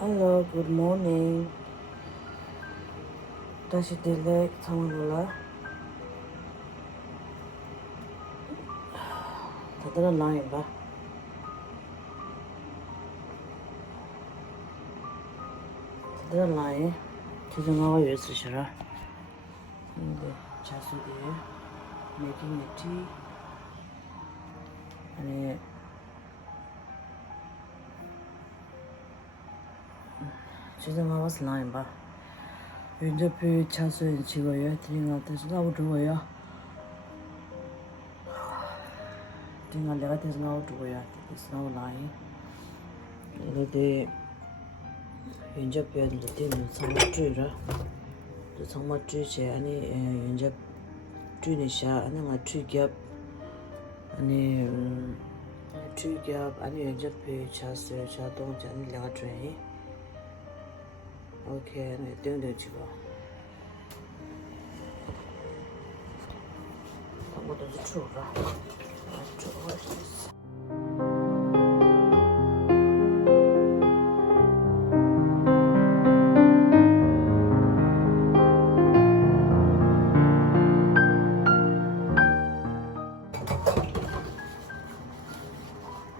Hello, good morning. 다시 딜렉 상황몰라. 다들 온라인 봐. 다들 온라인. 지정하고 유스시라. 근데 자수디에 making a tea. 아니 지정하고 슬라임 봐. 윤접이 자수에 지고요. 드링할 때 생각하고 두고요. 드링할 내가 때 생각하고 두고요. It's no lie. 근데 윤접이 때는 정말 줄이라. 정말 줄지 아니 윤접 줄이샤 아니가 줄기업 아니 줄기업 아니 윤접이 자수 자동 전이 내가 줄이. 오케이, 네, 땡땡 치고. 아무도 추워라. 추워.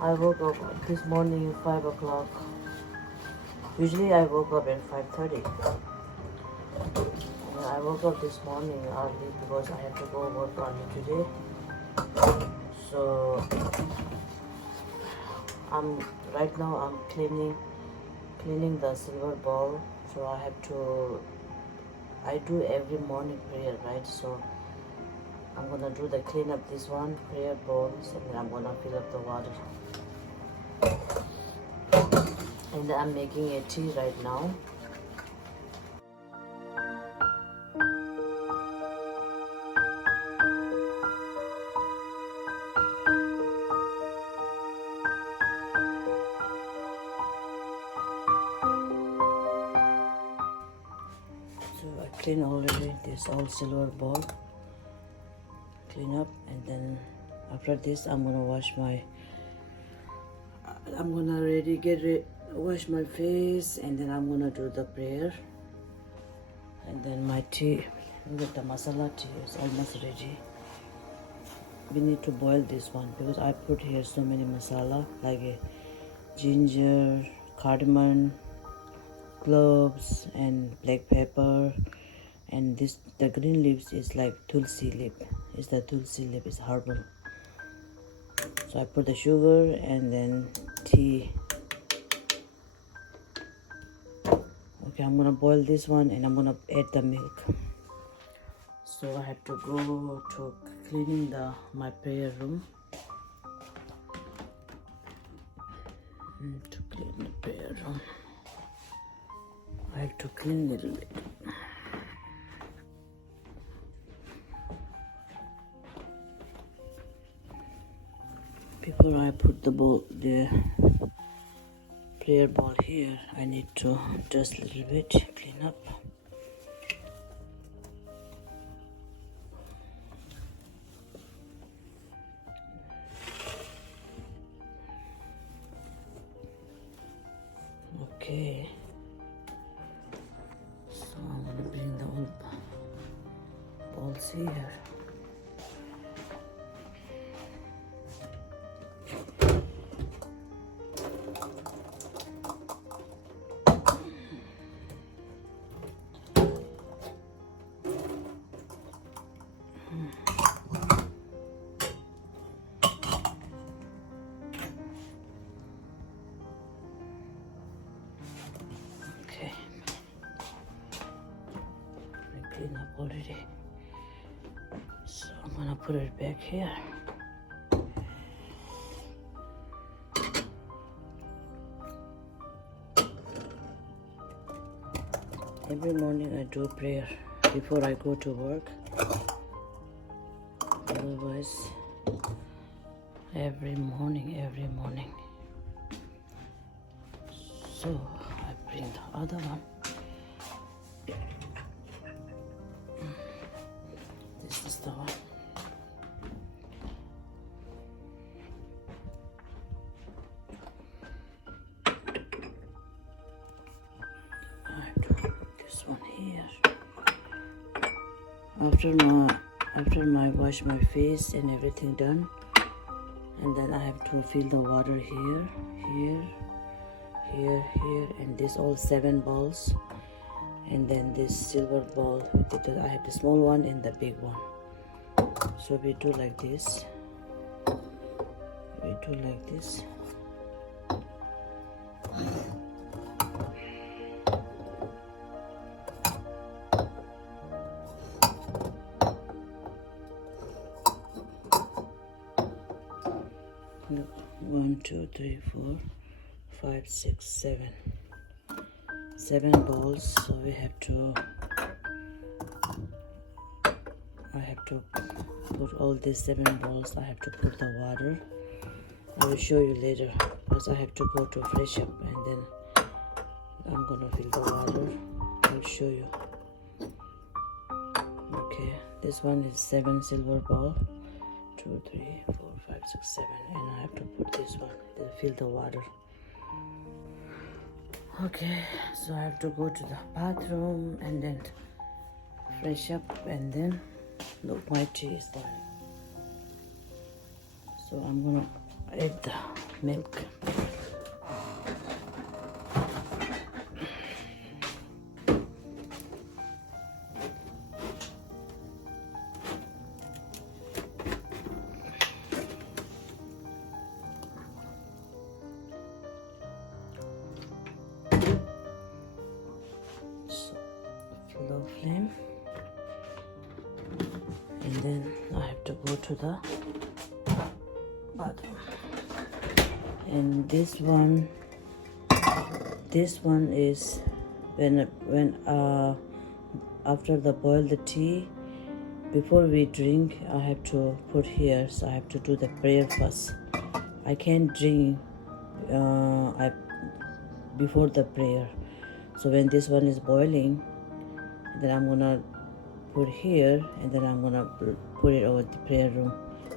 I woke up this morning at 5 o'clock. Usually I woke up at 5:30. I woke up this morning early because I had to go work early today. So right now I'm cleaning the silver bowl. So I do every morning prayer, right? So I'm gonna do the clean up this one prayer bowls, and then I'm gonna fill up the water. And I'm making a tea right now. So I clean already this old silver bowl. Clean up, and then after this I'm gonna wash my wash my face, and then I'm gonna do the prayer, and then my tea with the masala tea is almost ready. We need to boil this one because I put here so many masala like ginger, cardamom, cloves, and black pepper, and the green leaves is like tulsi leaf. It's the tulsi leaf, is herbal. So I put the sugar and then tea. Okay, I'm gonna boil this one and I'm gonna add the milk. So I have to go to cleaning my prayer room. To clean the prayer room, I have to clean a little bit. Before I put the prayer ball here, I need to just a little bit clean up. Okay, so I'm gonna bring the old balls here. Clean up already, so I'm gonna put it back here. Every morning I do prayer before I go to work. Otherwise, every morning. So I bring the other one. This is the one. after my wash my face and everything done, and then I have to fill the water here, and this all 7 balls, and then this silver ball. I have the small one and the big one. So we do like this. Look, 1, 2, 3, 4, 5, 6, 7. 7 balls. So I have to put all these 7 balls. I have to put the water. I will show you later because I have to go to fresh up, and then I'm gonna fill the water. I'll show you. Okay, this one is 7 silver ball. 2, 3, 4, 5, 6, 7, and I have to put this one. Then fill the water. Okay, so I have to go to the bathroom and then fresh up, and then look, my tea is done. So I'm gonna add the milk. So low flame, and then I have to go to the bathroom. And this one is when after the boil the tea, before we drink, I have to put here. So I have to do the prayer first. I can't drink before the prayer. So when this one is boiling, then I'm gonna put here, and then I'm gonna put it over the prayer room,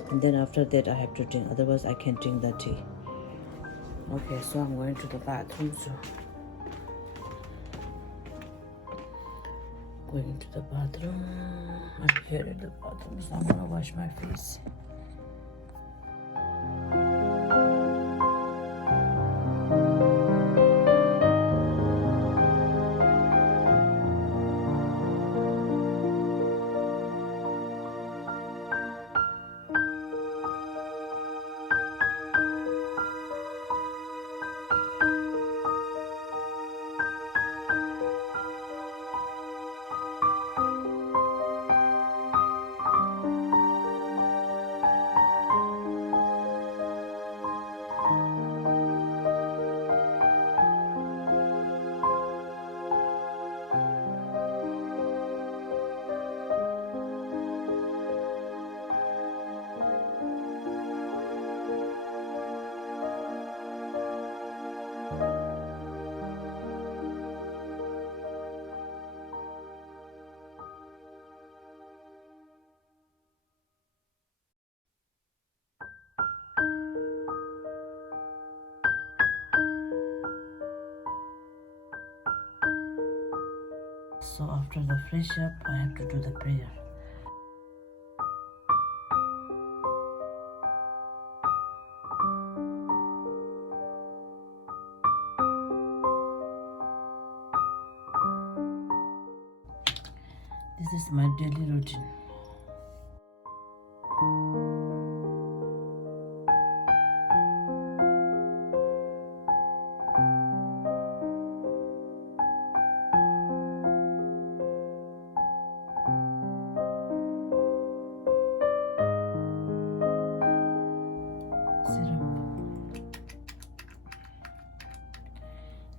and then after that I have to drink. Otherwise I can't drink the tea. Okay, so I'm going to the bathroom. So going to the bathroom. I'm here at the bathroom, so I'm gonna wash my face. So after the fresh up, I have to do the prayer. This is my daily routine.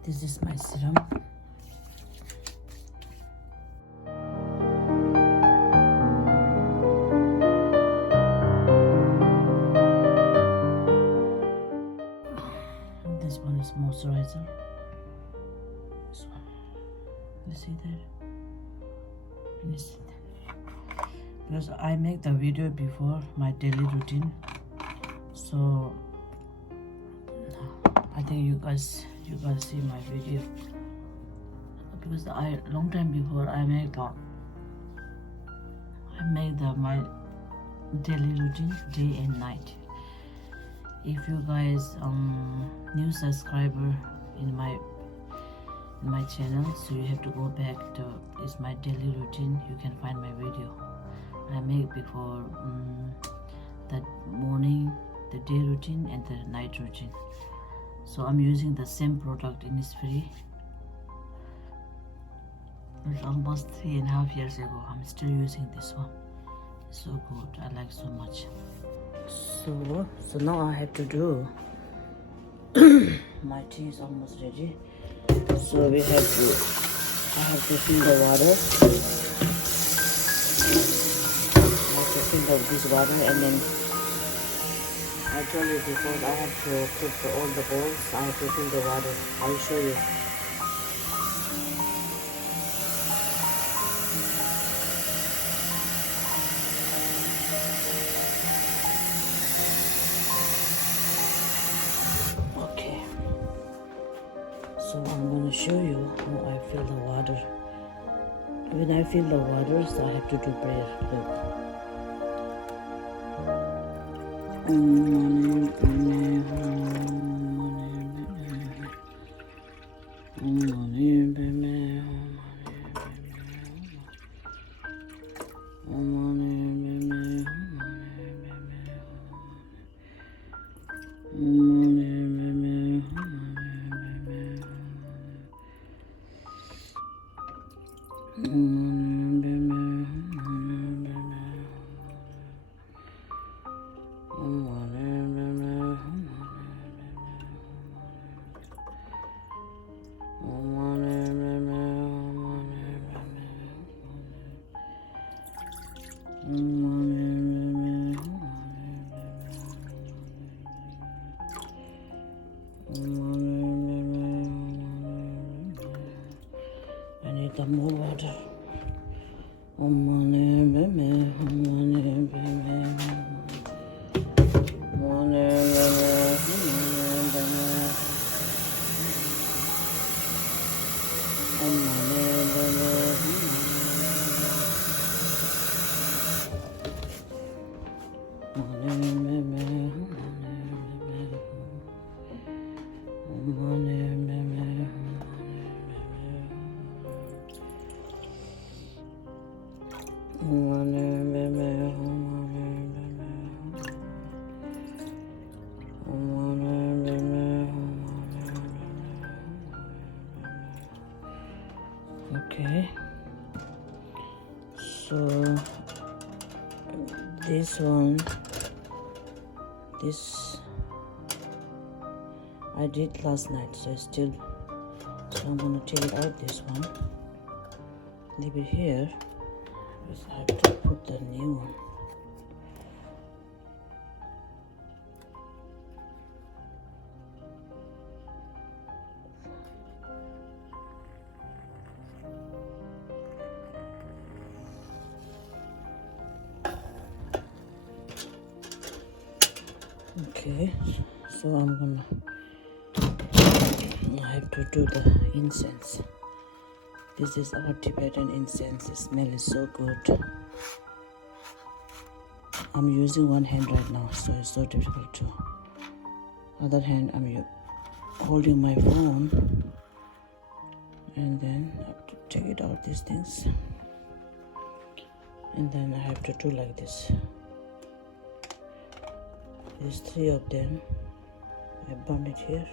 This is my serum. This one is moisturizer. This one. You see that? You see that? Because I make the video before my daily routine, so I think you guys see my video, because long time before I make I make my daily routine day and night. If you guys new subscriber in my channel, so you have to go back to is my daily routine. You can find my video I make before the morning, the day routine and the night routine. So I'm using the same product in Innisfree. It's almost 3.5 years ago. I'm still using this one. It's so good. I like so much. So now I have to do my tea is almost ready. So I have to fill the water. I have to fill up this water, and then I told you before I have to put all the bowls. I have to fill the water. I'll show you. Okay. So I'm gonna show you how I fill the water. When I fill the water, so I have to do prayer. Look. I need the more water. Okay, so this I did last night, so I'm gonna take it out, this one, leave it here, because I have to put the new one. Okay, so I have to do the incense. This is our Tibetan incense. The smell is so good. I'm using one hand right now, so it's so difficult to. Other hand, I'm holding my phone, and then I have to take it out, these things, and then I have to do like this. There's 3 of them. I burn it here.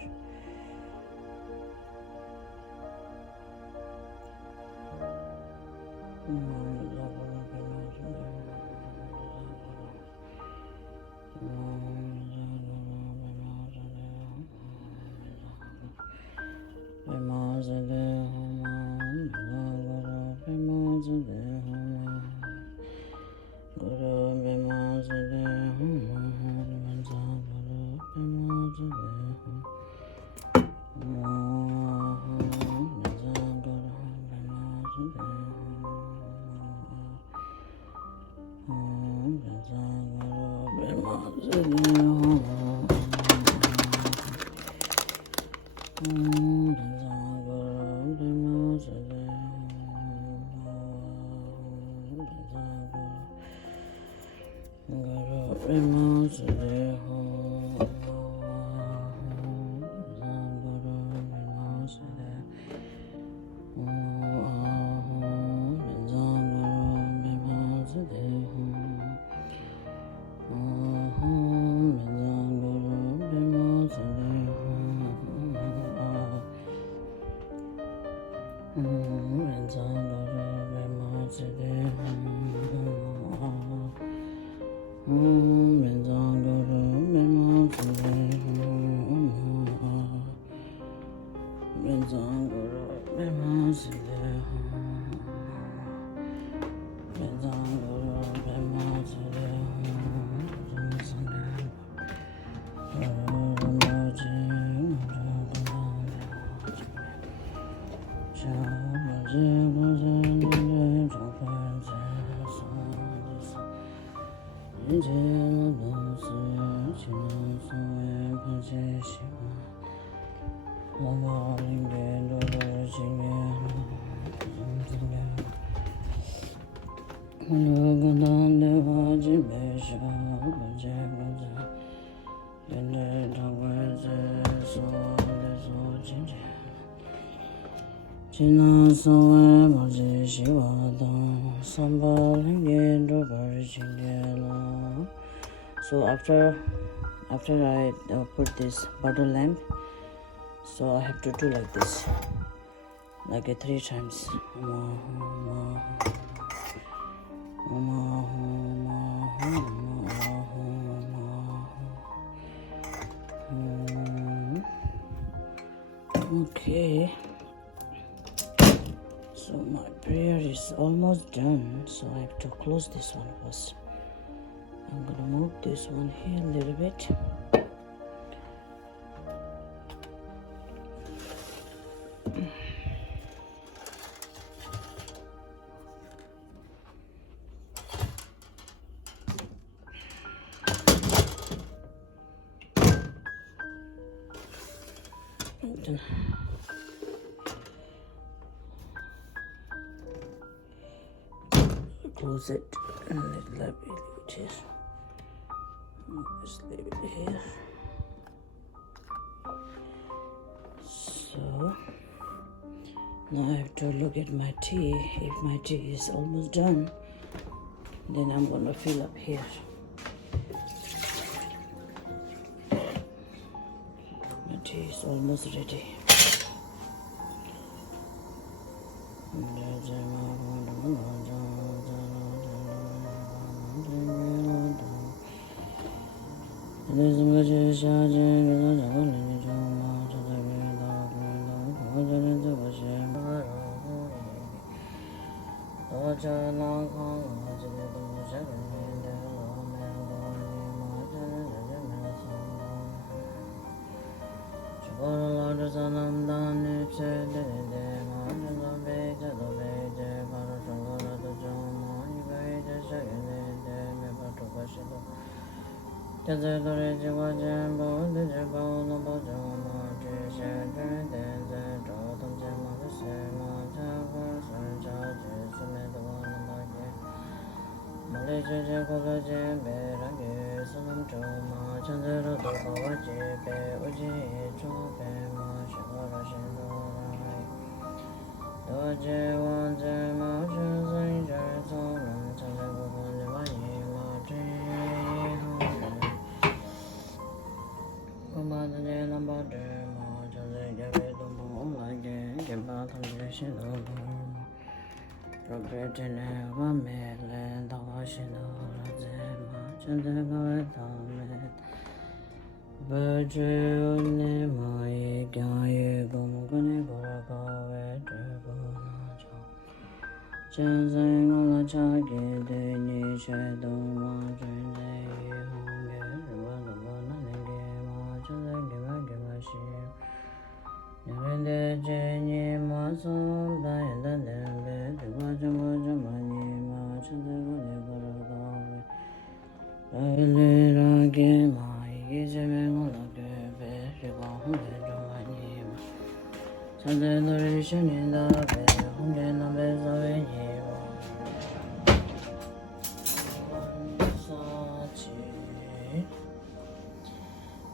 So after I put this butter lamp, so I have to do like this, like 3 times. Okay, so my prayer is almost done, so I have to close this one first. I'm gonna move this one here a little bit. Then close it and leave it here. Just leave it here. So now I have to look at my tea. If my tea is almost done, then I'm gonna fill up here. My tea is almost ready.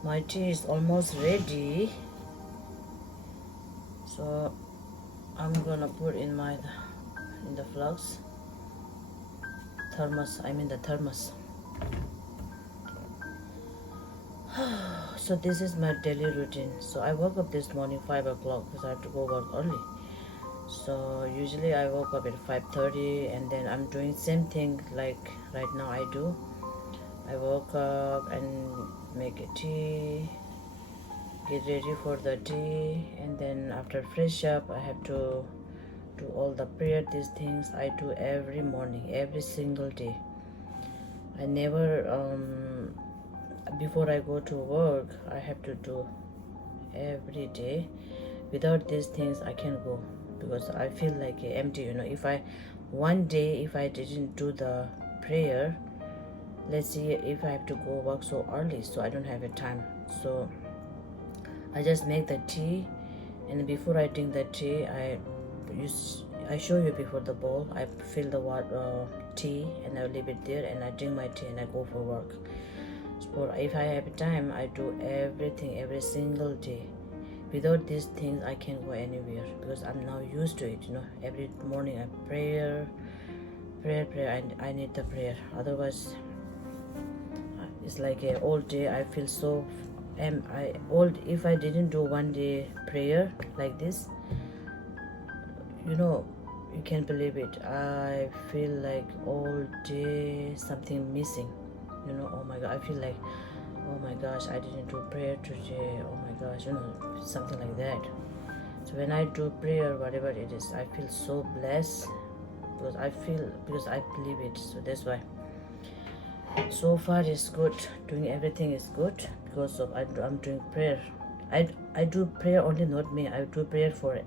My tea is almost ready, so I'm gonna put in the flask thermos. The thermos. So this is my daily routine. So I woke up this morning 5 o'clock because I have to go work early. So usually I woke up at 5:30, and then I'm doing same thing like right now I do. I woke up and make a tea, get ready for the tea, and then after fresh up I have to do all the prayer. These things I do every morning, every single day. I never before I go to work I have to do every day. Without these things I can't go, because I feel like empty, if I one day if I didn't do the prayer, let's see, if I have to go work so early, so I don't have a time. So I just make the tea, and before I drink the tea, I show you before the bowl. I fill the water, tea, and I leave it there, and I drink my tea and I go for work. So if I have time, I do everything every single day. Without these things, I can't go anywhere, because I'm now used to it. Every morning I prayer. And I need the prayer. Otherwise, it's like a all day. I feel so if I didn't do one day prayer like this, you can't believe it, I feel like all day something missing. Oh my god, I feel like, oh my gosh, I didn't do prayer today, oh my gosh, something like that. So when I do prayer, whatever it is, I feel so blessed, because I believe it. So that's why so far it's good, doing everything is good, because of I'm doing prayer. I do prayer, only not me, I do prayer for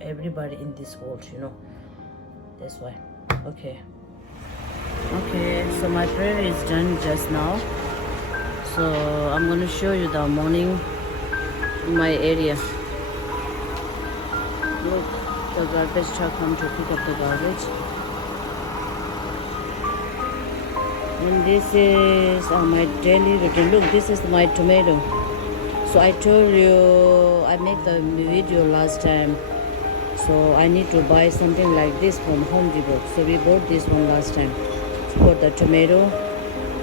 everybody in this world. That's why. Okay, so my prayer is done just now, so I'm gonna show you the morning in my area. Look, the garbage truck come to pick up the garbage. And this is my daily routine. Look, this is my tomato. So I told you, I made the video last time, so I need to buy something like this from Home Depot. So we bought this one last time for the tomato,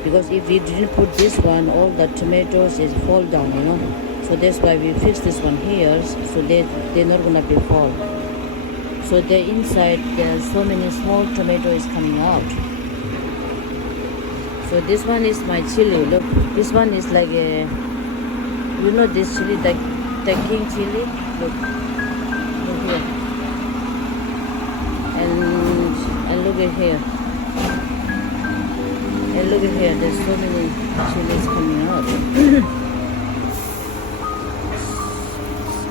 because if we didn't put this one, all the tomatoes is fall down, so that's why we fix this one here, so they're not gonna be fall. So the inside there's so many small tomatoes coming out. So this one is my chili. Look, this one is like a, this chili, the king chili. Look here, and look at here, and look at here. There's so many chilies coming out.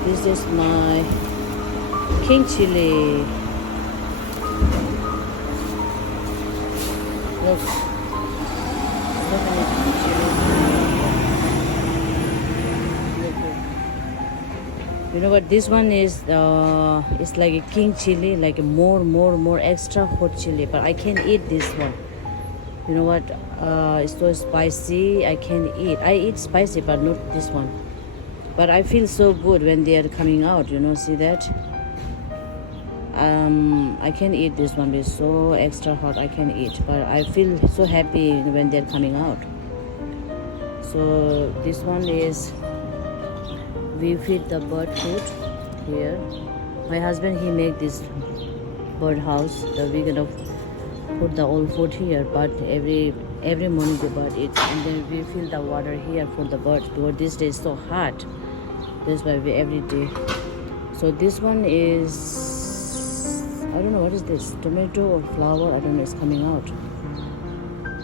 This is my king chili. Look. You know what? This one is it's like a king chili, like a more extra hot chili. But I can't eat this one. You know what? It's so spicy. I can't eat. I eat spicy, but not this one. But I feel so good when they are coming out. See that? I can't eat this one. It's so extra hot. I can't eat. But I feel so happy when they're coming out. So this one is, we feed the bird food here. My husband, he make this bird house. So we're gonna put the old food here, but every morning the bird eats, and then we fill the water here for the birds, because this day is so hot. That's why we every day. So this one is, I don't know what is this, tomato or flower, I don't know, it's coming out.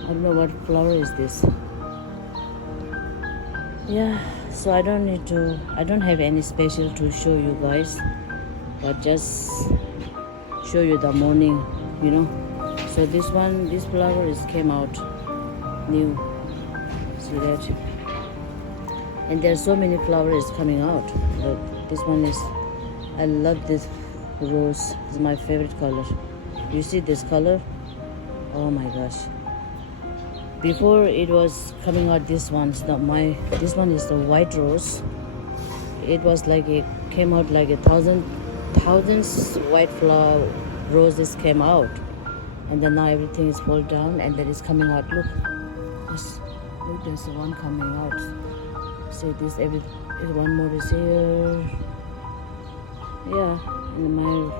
I don't know what flower is this. Yeah, so I don't have any special to show you guys, but just show you the morning, So this flower is came out new. See that? And there's so many flowers coming out. Look, this one is, I love this rose. It's my favorite color. You see this color? Oh my gosh. Before it was coming out, this one is the white rose. It was like, it came out like thousands white flower roses came out, and then now everything is fall down, and then it's coming out. Look, there's one coming out. See this, one more is here. Yeah, and my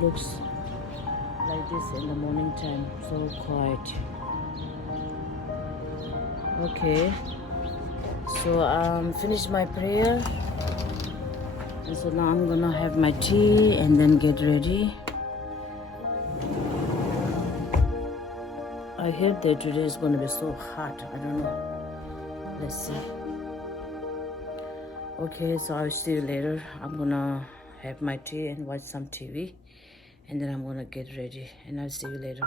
looks like this in the morning time, so quiet. Okay, So finished my prayer, and so now I'm gonna have my tea and then get ready. I heard that today is gonna be so hot. I don't know. Let's see. Okay, so I'll see you later. I'm gonna have my tea and watch some TV, and then I'm gonna get ready, and I'll see you later.